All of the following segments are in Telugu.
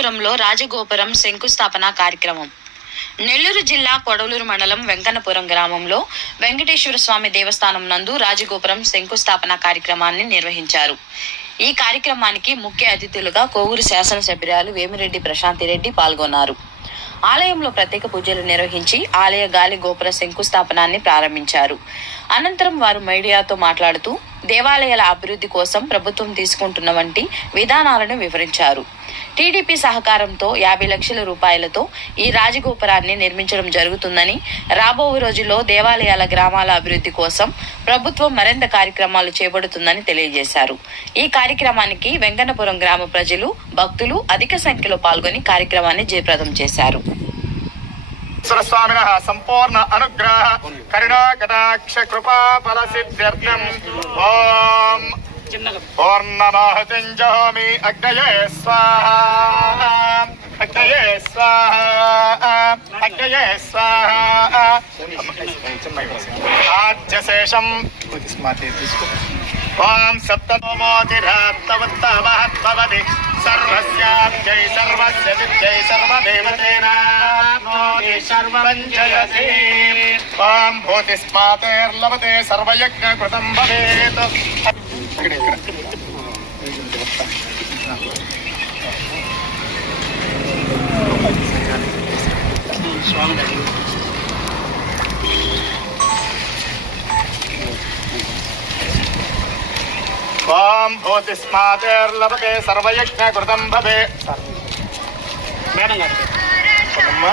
వెంకన్నపురంలో రాజగోపురం శంకుస్థాపన కార్యక్రమం. నెల్లూరు జిల్లా కొడవలూరు మండలం వెంకన్నపురం గ్రామంలో వెంకటేశ్వర స్వామి దేవస్థానం నందు రాజగోపురం శంకుస్థాపన కార్యక్రమాన్ని నిర్వహించారు. ఈ కార్యక్రమానికి ముఖ్య అతిథులుగా కోవూరు శాసనసభ్యురాలు వేమిరెడ్డి ప్రశాంతిరెడ్డి పాల్గొన్నారు. ఆలయంలో ప్రత్యేక పూజలు నిర్వహించి ఆలయ గాలి గోపుర శంకుస్థాపనాన్ని ప్రారంభించారు. అనంతరం వారు మీడియాతో మాట్లాడుతూ దేవాలయాల అభివృద్ధి కోసం ప్రభుత్వం తీసుకుంటున్న వంటి విధానాలను వివరించారు. టీడీపీ సహకారంతో యాభై లక్షల రూపాయలతో ఈ రాజగోపురాన్ని నిర్మించడం జరుగుతుందని రాబో రోజుల్లో దేవాలయాల గ్రామాల అభివృద్ధి కోసం ప్రభుత్వం మరింత కార్యక్రమాలు చేపడుతుందని తెలియజేశారు. ఈ కార్యక్రమానికి వెంకన్నపురం గ్రామ ప్రజలు భక్తులు అధిక సంఖ్యలో పాల్గొని కార్యక్రమాన్ని జయప్రదం చేశారు. స్వామిన సంపూర్ణ అనుగ్రహ కరుణాకటాక్ష కృపా ఫల సిద్ధ్యర్థం ఓం పూర్ణమాహతింజోమి అగ్నయే స్వాహ అగ్నయే స్వాహ అగ్నయే స్వాహ ఆద్యశేషం ఓం సప్తమోతిరాత్తవత్తమహత్వవతి సర్వస్యాబ్జై సర్వస్య విద్యై సర్వదేవతేనాప్నోతి సర్వం ఓం భూతిస్మాతేర్లవతే సర్వయజ్ఞ కృతం భవేత్ ఇక్కడ ఇక్కడ ఓం భూతిస్మాతేర్లవతే సర్వయజ్ఞ కృతం భవే మేడం గారు. అమ్మా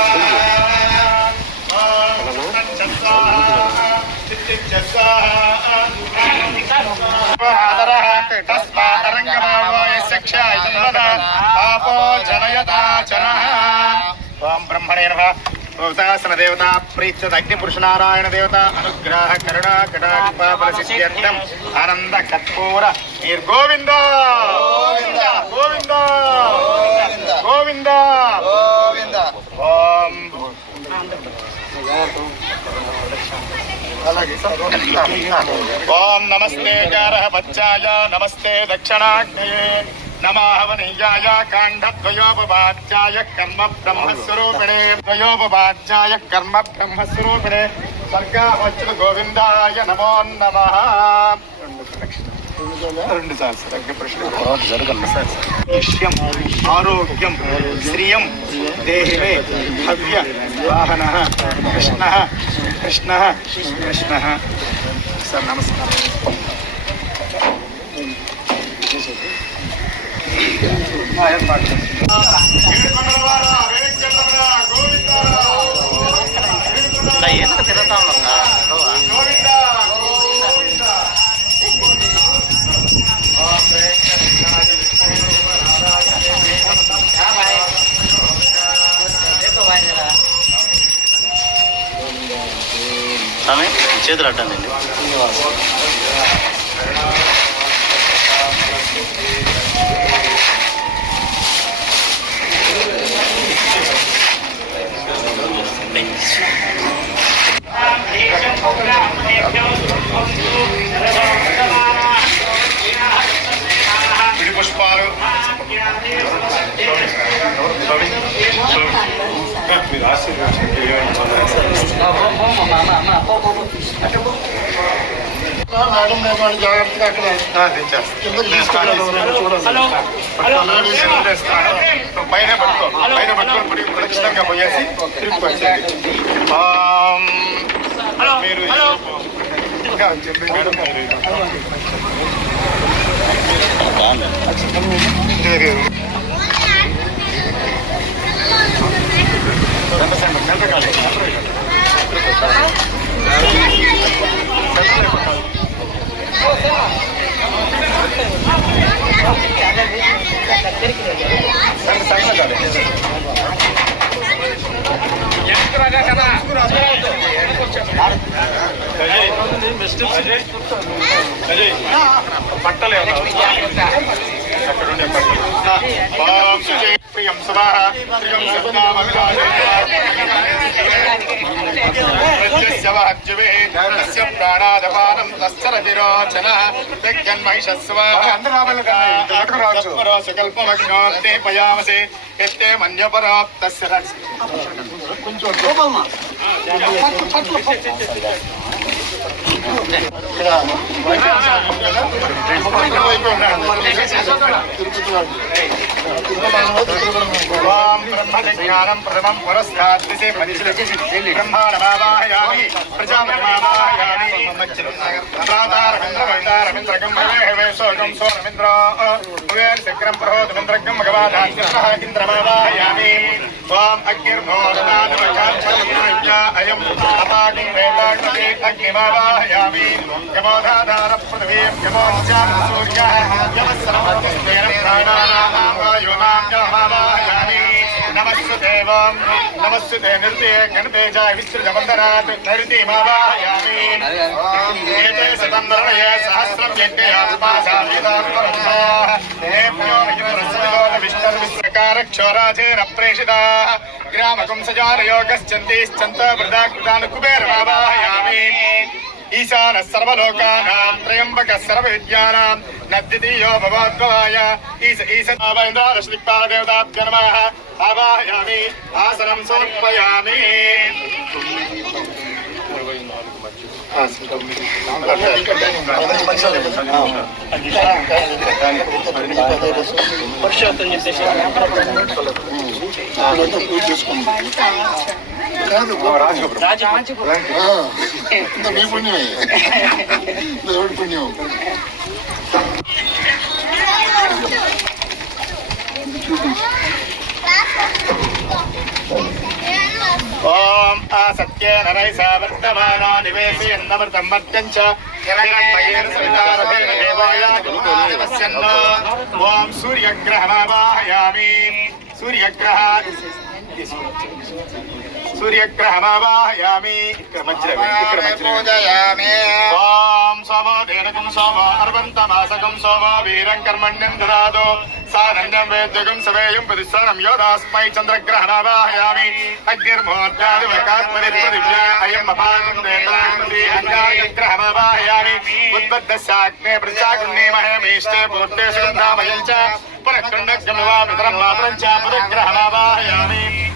ఇష్టామయోపవస్థాన పూర్చేతనాన మహేరణాయ చక్షసే యోగస్మృతమోరసః అస్య ఆపో జనయతాచనః ఓం బ్రహ్మణే నమః భూతాసన దేవత ప్రీత్యత అగ్ని పురుష నారాయణ దేవత అనుగ్రహ కరుణా కటాక్ష సిద్ధ్యర్థం ఆనంద ओम नमस्ते बच्चा नमस्ते दक्षिणाग्नये नम वनीयाय कांडोपवाच्याय कर्म ब्रह्मस्वरूपिणे द्वयोपवाच्याय कर्म ब्रह्मस्वरूपिणे सर्गावच्युत गोविन्दाय नमो नमः కర్మ బ్రహ్మస్వరూపిణే స్వర్గావచ్యుత గోవిందాయ నమో నమః రెండు సార్లు సార్ నిష్యం ఆరోగ్యం శ్రియం దేహిమే భవ్య వాహన కృష్ణ కృష్ణ కృష్ణ. సార్ నమస్కారం. ఎందుకు తిరుగుతా ఉన్నా ఆమె చేతులు అడ్డండి. పుష్పాలు మీరు ఆశీర్వదించండి జాగ్రత్తగా అక్కడ పైన పట్టుకో పైన పట్టుకొని ప్రదక్షిణంగా పోయేసి తిరిగి వచ్చేది ఆమ్, మీరు ఇంకా madam Kalau ini mistis, kalau ini, nah, ప్రియం స్వాహ ప్రియం సత్నామభివాదస్య ప్రాణాదపానం తస్సరతిరోచన విజ్ఞన్మహిషస్వాహ కల్పమగ్నోత్తే పయామసే ఎత్తే మన్యపరాప్తస్య ब्रह्मज्ञानं प्रथमं पुरस्ताद्विषे परिशिलिकम्भारमावाहयामि प्रजाममावाहयामि प्रातारकम् ప్రాతారమింద్రమింద్రగం హవేశోగం సోరమింద్ర భువేర్ శక్రం ప్రహోదమింద్రగం భగవాదాంతిర్నః ఇంద్రమావాహయామి ఓం అగ్నిర్మోదనాదమకాక్షరమిత్రజ్ఞ అయం అపాగం పృథివీం యమోచాం సూర్యః ప్రాణానాం వాయునాం నమస్సు దేవం నమస్సు దే నిర్తే గణతేజాయ విస్తృతవందనాత్ నృతిమావాహయామి ఏతే శతం వర్ణయే సహస్రం యజ్ఞయాపాసావేదాత్మరస్యోరవిష్టర్విశ్రకారక్షోరాజేన ప్రేషితాः గ్రామకుంసజానయోగశ్చంతీశ్చంత వృదాకృతానుకుబేర్వావాహయామి ఈశాన సర్వలోకానాం త్రయంబకः సర్వవిద్యానాం నద్వితీయో భగవద్భవాయ ఈశ ఈశ ఇంద్రారశ్దిక్పాలదేవతాభ్య నమః. ఆవాహయామి ఆసనం సమర్పయామి. పురుషోత్తం చెప్పేసి రాజు మీ పుణ్యమే దేవుడి పుణ్యం సత్యేన నైసా వర్తమానో నివేశయన్నమృతం మర్త్యం చ ఓం సూర్యగ్రహమావాహయామి సూర్యగ్రహ సూర్యగ్రహమావాహయామి. ఇక్కడ మధ్యలో ఇక్కడ ఓం సోమో దేనకం సోమో అర్వంతమాసకం సోమో వీరం కర్మణ్యం దదాదో సారణ్యం వేద్యగం సవేయం ప్రతిస్థానం యోదాస్మై చంద్రగ్రహణావాహయామి అగ్నిర్మోద్యాదివకాత్మని పృథివ్యా అయం అంగారగ్రహమావాహయామి. ఉద్బద్ధస్యాగ్నే ప్రచాగుణ్ణే మహేమేష్టే పూర్తే సుగంధామయం చ పునఃఖండగ్రమవామితరం మాతరం చ పునఃగ్రహమావాహయామి.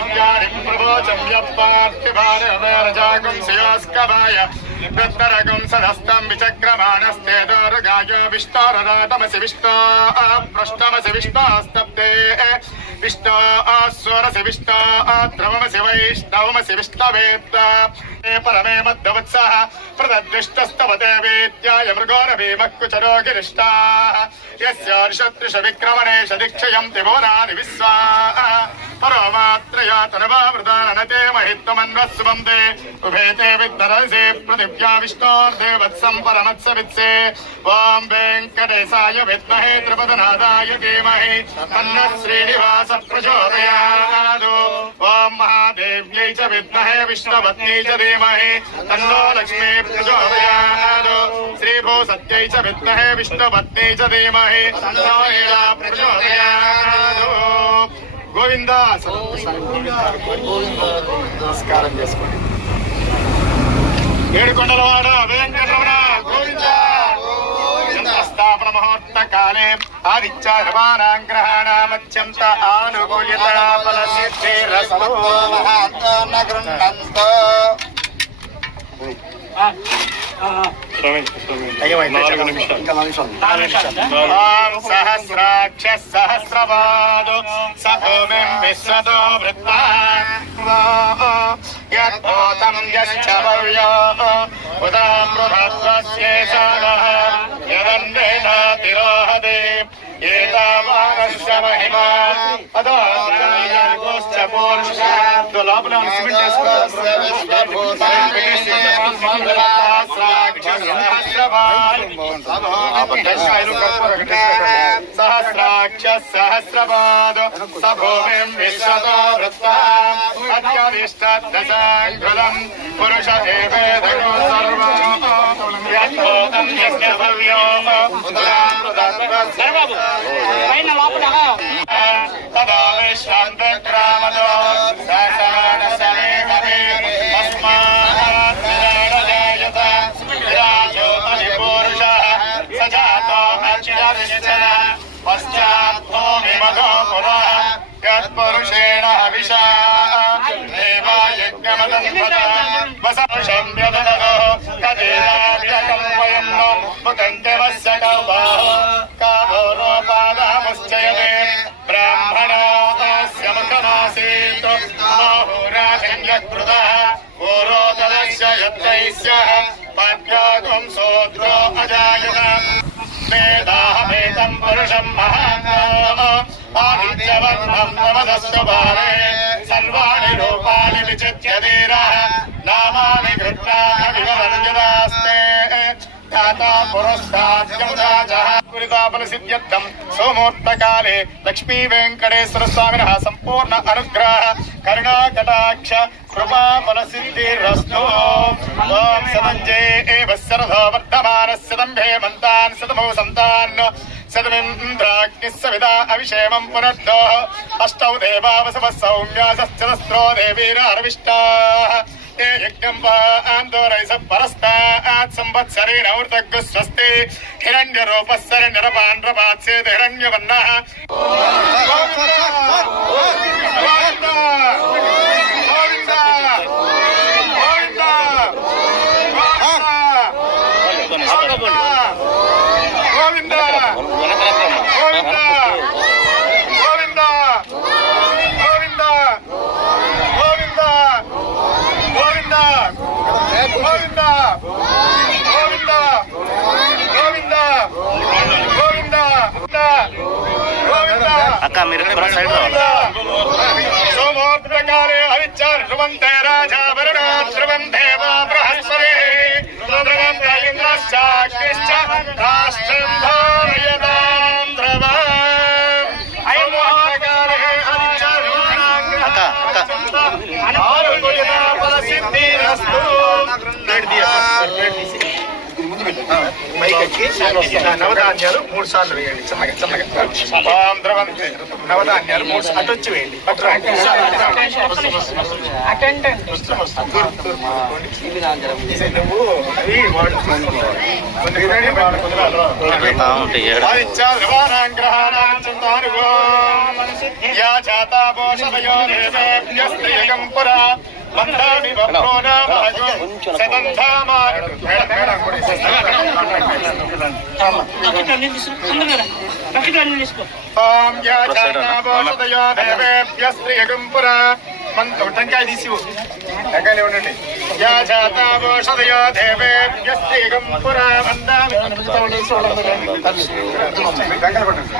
వాం విష్ణాం నగం వీర్యాణి ప్రవోచం యప్పార్థిభారమేరజాగం శివస్కవాయ వృత్తరగం సదస్తం విచక్రమాణస్తే దోర్గాయో విష్ణోరరాతమసి విష్ణో పృష్టమసి విష్ణోస్తప్తే విష్ణో స్వరసి విష్ణో ద్రవమసి వైష్ణవమసి విష్ణవేత్త పరమే మద్దవత్సః ప్రదద్విష్టస్తవతే వేద్యాయ మృగోరభీమక్కుచరో గిరిష్టా యస్యార్షత్రిష విక్రమణేష దీక్షయం तनुवावृतानते महित्वमन्वस्वन्ते उभे ते विद्वरसे पृथिव्या विष्णोर्देवत्सं परमत्सवित्से। ॐ वेङ्कटेशाय विद्महे त्रिपदनादाय धीमहि तन्नः श्रीनिवास प्रचोदयादु ॐ महादेव्यै च विद्महे विष्णुपत्नी च धीमहि तन्नो लक्ष्मी प्रचोदयादु श्रीभू सत्यै च विद्महे विष्णुपत्नी च धीमहि तन्नो लीला प्रचोदयादु గోవింద. నమస్కారం చేసుకోండి. ఏడుకొండలవాడ వెంకటరమణ గోవింద. స్థాపన ముహూర్త కాలే ఆదిత్యాహమానాం గ్రహాణామత్యంత ఆనుకూల్యత ఫల గృహంతో సహస్రాక్ష సహస్రవాదు సభూమిం విశ్వతో వృత్తా. యత్పోతం యశ్చవర్యో ఉదామృభస్వస్యేషాణ యదన్వేషాతిరోహదే एतावानश्च महिमा अदाश्च पोर्षा The Labana on civil test. Sahasravan. Abhadeshairu Karpura Gateshwara. సాక్ష సహస్రపాద సభూమిం విశ్వతో వృత్వా అత్యనిష్టం పురుష ఏవేదో సర్వం పురుషేణ హవిషా దేవాయజ్ఞమదంపద వసంశం వ్యదనో తదేవావ్యకం వయం ముదంతమస్య కౌబాహో కామోరోపాదాముశ్చయతే బ్రాహ్మణోస్య ముఖమాసీత్ బాహురాజన్యకృతः పూరోదరస్య యత్తైస్య పద్యాగం సోద్రో అజాయత వేదాహమేతం పురుషం మహాత్మా ఆదిత్యవర్ణస్తవారే సర్వాణి రూపాణి విచిత్యధీర నామాని కృష్ణాస్తే పురస్కారం సోమూర్తకాలే లక్ష్మీ వెంకటేశ్వర స్వామిన సంపూర్ణ అనుగ్రహ కరుణా కటాక్ష కృపా ఫలసిద్ధిరస్తు ఓం సమంజే మంతాన్ సతమో సంతాన్ शतमिन्द्राग्निः सविता अभिषेमम् पुनर्दोः अष्टौ देवावसवः सौम्यासश्चतस्रो देवीरारविष्टाः ते यज्ञम् वा आन्दोरैस परस्तात् संवत्सरेण वृतग्ः स्वस्ति हिरण्यरूपः सरण्यरपान् रपात्सेत् हिरण्यवर्णः ಅಕ್ಕ ಮೀರು ಕೂಡ ಸೈಡ್ ಸೋಮೋಕ್ತಕಾಲೇ ಹರಿಚಾರ ಶುಭಂತೆ ರಾಜಾಭರಣ ಶುಭಂತೆ ಬೃಹಸ್ಪತಿ ಇಂದ್ರಶ್ಚಾಗ್ನಿಶ್ಚ ರಾಷ್ಟ್ರಂ ಧಾರಯತಾ నవధాన్యాలు మూడు సార్లు వేయండి. చిన్నగా చిన్నగా నవధాన్యాలు మూడు సార్లు. అటు వచ్చి వేయండి. నువ్వు అవి టెంకాయ తీసి టెంకాయలు ఇవ్వండి. యా జాతా ఓషధయో దేవేభ్య స్త్రీగం పురా మందామి. టెంకాయలు పట్టండి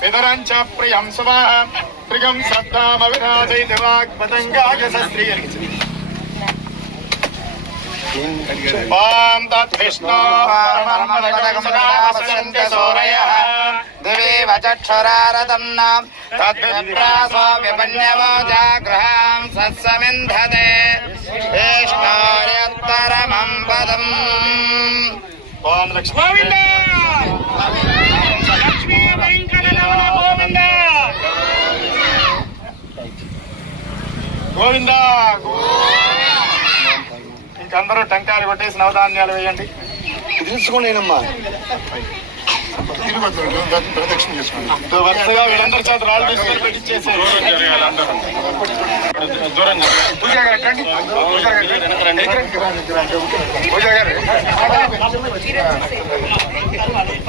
పితరం చ ప్రియం సుభ త్రిగం శ్రద్ధామవిరాజైతి వాగ్పతంగా సస్త్రీయ ॐ तद्विष्णो सूरयः दिवीव चक्षुरारदन्न तद्विप्रासो विपन्यवो जाग्रहां सत्समिन्धते विष्णोर्यत्परमं पदम् ॐ लक्ष्मीविन्द लक्ष्मी वेङ्कटनमन गोविन्द गोविन्द ఇంకందరూ టంకాయలు కొట్టేసి నవధాన్యాలు వేయండి. వద్దాం, ప్రదక్షిణ చేసుకోండి వరుసగా వీళ్ళందరి చేత రాళ్ళు తీసుకొని పెట్టించేసి దూరం పూజ గారు ఎక్కండి పూజ గారు పూజ గారు.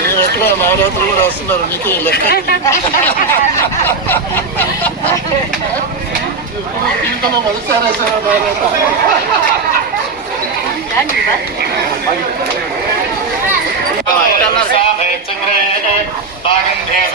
ఆశా, ఎక్కడ నవరాత్రులు రాస్తున్నారు నీకే లెక్క. జీవితంలో మొదటిసారి భాగం దేశ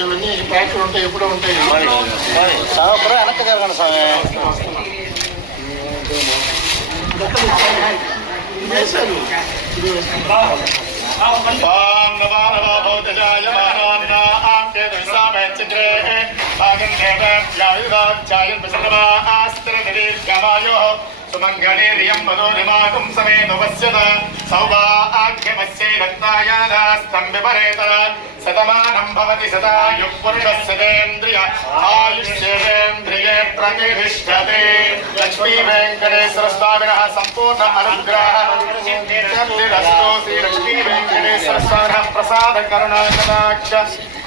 ఇవన్నీ ప్యాకెట్లు ఉంటాయి ఎప్పుడో ఉంటాయి. వెనక్కి జరగండి స్వామి. వేశారు ఇది సుమంగళీర్యం మనోనిమాకం సమేత పశ్యత సౌభాగ్యమస్యై రత్నాయాదాస్తం విపరేత శతమానం భవతి శతాయుః పురుషస్యతేంద్రియ ఆయుష్యేంద్రియే ప్రతిష్టతే లక్ష్మీ వెంకటేశ్వర స్వామినः సంపూర్ణ అనుగ్రహ సిద్ధిరస్తు శ్రీ లక్ష్మీ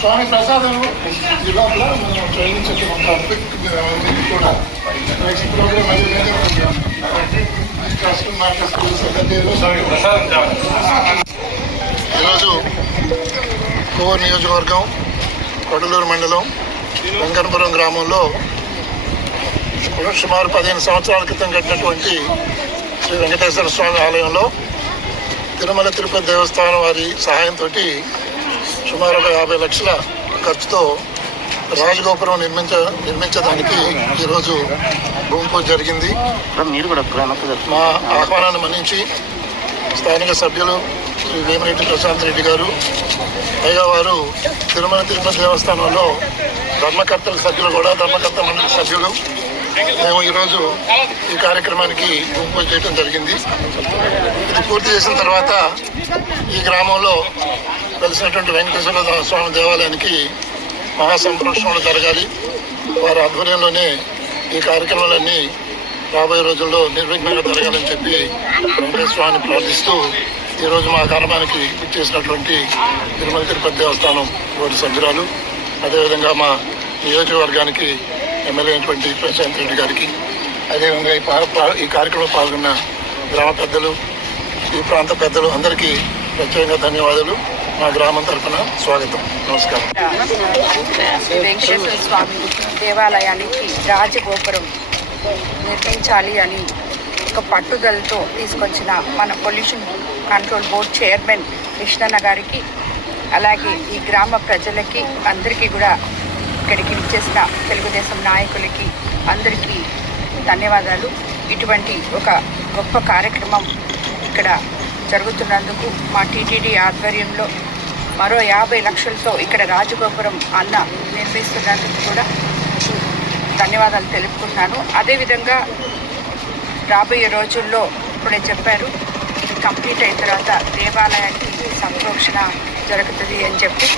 స్వామి ప్రసాదం ఈ లోపల మనం ట్రైనింగ్ చెప్పి ఉంటాం క్విక్ కూడా. నెక్స్ట్ ప్రోగ్రామ్ ఈరోజు కోవూరు నియోజకవర్గం కొడలూరు మండలం వెంకనపురం గ్రామంలో సుమారు పదిహేను సంవత్సరాల క్రితం కట్టినటువంటి శ్రీ వెంకటేశ్వర స్వామి ఆలయంలో తిరుమల తిరుపతి దేవస్థానం వారి సహాయంతో సుమారు ఒక యాభై లక్షల ఖర్చుతో రాజగోపురం నిర్మించ నిర్మించడానికి ఈరోజు భూమి పూజ జరిగింది. మా ఆహ్వానాన్ని మన్నించి స్థానిక సభ్యులు శ్రీ వేమిరెడ్డి ప్రశాంత్ రెడ్డి గారు పైగా వారు తిరుమల తిరుపతి దేవస్థానంలో ధర్మకర్తల సభ్యులు కూడా ధర్మకర్త మండలి సభ్యులు. మేము ఈరోజు ఈ కార్యక్రమానికి గుంపు చేయడం జరిగింది. ఇది పూర్తి చేసిన తర్వాత ఈ గ్రామంలో కలిసినటువంటి వెంకటేశ్వర స్వామి దేవాలయానికి మహాసంప్రోక్షణలు జరగాలి. వారి ఆధ్వర్యంలోనే ఈ కార్యక్రమాలన్నీ రాబోయే రోజుల్లో నిర్విఘ్నంగా జరగాలని చెప్పి వెంకటేశ్వరాన్ని స్వామిని ప్రార్థిస్తూ ఈరోజు మా కార్యక్రమానికి ఇచ్చేసినటువంటి తిరుమల తిరుపతి దేవస్థానం బోర్డు సభ్యురాలు అదేవిధంగా మా నియోజకవర్గానికి ఎమ్మెల్యే అయినటువంటి ప్రశాంత్ రెడ్డి గారికి అదేవిధంగా ఈ ఈ కార్యక్రమంలో పాల్గొన్న గ్రామ పెద్దలు ఈ ప్రాంత పెద్దలు అందరికీ ప్రత్యేకంగా ధన్యవాదాలు. మా గ్రామం తరఫున స్వాగతం. నమస్కారం. వెంకటేశ్వర స్వామి దేవాలయానికి రాజగోపురం నిర్మించాలి అని ఒక పట్టుదలతో తీసుకొచ్చిన మన పొల్యూషన్ కంట్రోల్ బోర్డ్ చైర్మన్ కృష్ణన్న గారికి అలాగే ఈ గ్రామ ప్రజలకి అందరికీ కూడా ఇక్కడికి ఇచ్చేసిన తెలుగుదేశం నాయకులకి అందరికీ ధన్యవాదాలు. ఇటువంటి ఒక గొప్ప కార్యక్రమం ఇక్కడ జరుగుతున్నందుకు మా టీటీడీ ఆధ్వర్యంలో మరో యాభై లక్షలతో ఇక్కడ రాజగోపురం అన్న నిర్మిస్తున్నందుకు కూడా ధన్యవాదాలు తెలుపుకుంటున్నాను. అదేవిధంగా రాబోయే రోజుల్లో ఇప్పుడే చెప్పారు కంప్లీట్ అయిన తర్వాత దేవాలయానికి సంప్రోక్షణ జరుగుతుంది అని చెప్పి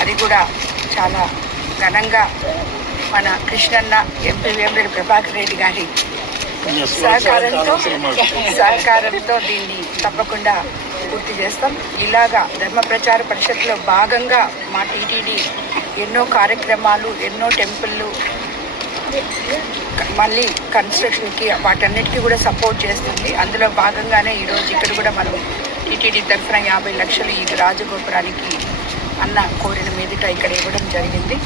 అది కూడా చాలా ఘనంగా మన కృష్ణన్న ఎంపీ వేమిరెడ్డి ప్రభాకర్ రెడ్డి గారి సహకారంతో సహకారంతో దీన్ని తప్పకుండా పూర్తి చేస్తాం. ఇలాగా ధర్మ ప్రచార పరిషత్లో భాగంగా మా టీటీడీ ఎన్నో కార్యక్రమాలు ఎన్నో టెంపుళ్ళు మళ్ళీ కన్స్ట్రక్షన్కి వాటన్నిటికీ కూడా సపోర్ట్ చేస్తుంది. అందులో భాగంగానే ఈరోజు ఇక్కడ కూడా మనం టీటీడీ తరఫున యాభై లక్షలు ఈ రాజగోపురానికి అన్న కోరిన మీదుట ఇక్కడ ఇవ్వడం జరిగింది.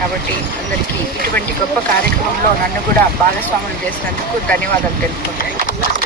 కాబట్టి అందరికీ ఇటువంటి గొప్ప కార్యక్రమంలో నన్ను కూడా భాగస్వాములు చేసినందుకు ధన్యవాదాలు తెలుపుకుంటాను